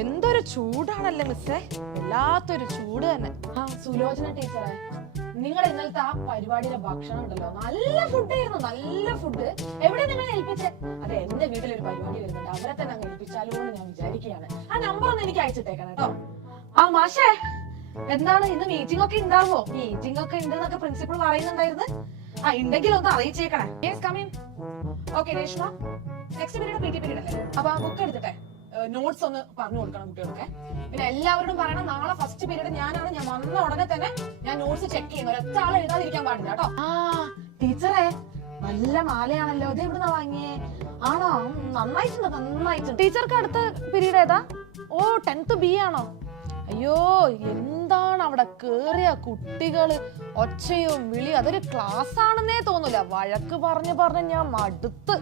എന്തൊരു ചൂടാണല്ലേ മിസ്സേ, വല്ലാത്തൊരു ചൂട് തന്നെ. ആ സുലോചന ടീച്ചറെ, നിങ്ങളുടെ ഇന്നലത്തെ ആ പരിപാടിയിലെ ഭക്ഷണം ഉണ്ടല്ലോ, നല്ല ഫുഡായിരുന്നു, നല്ല ഫുഡ്. എവിടെ നിങ്ങൾ ഏൽപ്പിച്ചേ? അതെ, എന്റെ വീട്ടിലൊരു പരിപാടി വരുന്നുണ്ട്, അവരെ തന്നെ അങ്ങ് ഏൽപ്പിച്ചാലോ എന്ന് ഞാൻ വിചാരിക്കുകയാണ്. ആ നമ്പർ ഒന്ന് എനിക്ക് അയച്ചിട്ടേക്കണം കേട്ടോ. ആ മാഷേ, എന്താണ് ഇന്ന് മീറ്റിംഗ് ഒക്കെ ഉണ്ടാവോ? മീറ്റിംഗ് ഒക്കെ ഉണ്ട് എന്നൊക്കെ പ്രിൻസിപ്പൾ പറയുന്നുണ്ടായിരുന്നു. ആ ഉണ്ടെങ്കിൽ ഒന്ന് അറിയിച്ചേക്കണേ. Yes come in. Okay Reshma, next period PT period അല്ലേ? അപ്പൊ ആ ബുക്ക് എടുത്തിട്ടെ നോട്ട്സ് ഒന്ന് പറഞ്ഞു കൊടുക്കണം കുട്ടികൾക്ക്. പിന്നെ എല്ലാവരോടും പറയണം, നാളെ ഫസ്റ്റ് പീരീഡ് ഞാനാണ്. ഞാൻ വന്ന ഉടനെ തന്നെ ഞാൻ നോട്ട്സ് ചെക്ക് ചെയ്യുന്നു, ഒരൊറ്റ ആൾ എഴുതാതിരിക്കാൻ പാടില്ല കേട്ടോ. ആ ടീച്ചറെ, നല്ല മാലയാണല്ലോ, ഇത് എവിടുന്നാ വാങ്ങിയേ? ആണോ? നന്നായിട്ടുണ്ട്, നന്നായിട്ടുണ്ട്. ടീച്ചർക്ക് അടുത്ത പീരീഡ് ഏതാ? ഓ 10th B ആണോ? അയ്യോ, എന്താണ് അവിടെ കേറിയ കുട്ടികള്, ഒച്ചയും വിളി, അതൊരു ക്ലാസ് ആണെന്നേ തോന്നൂല. വഴക്ക് പറഞ്ഞ് ഞാൻ മടുത്ത്.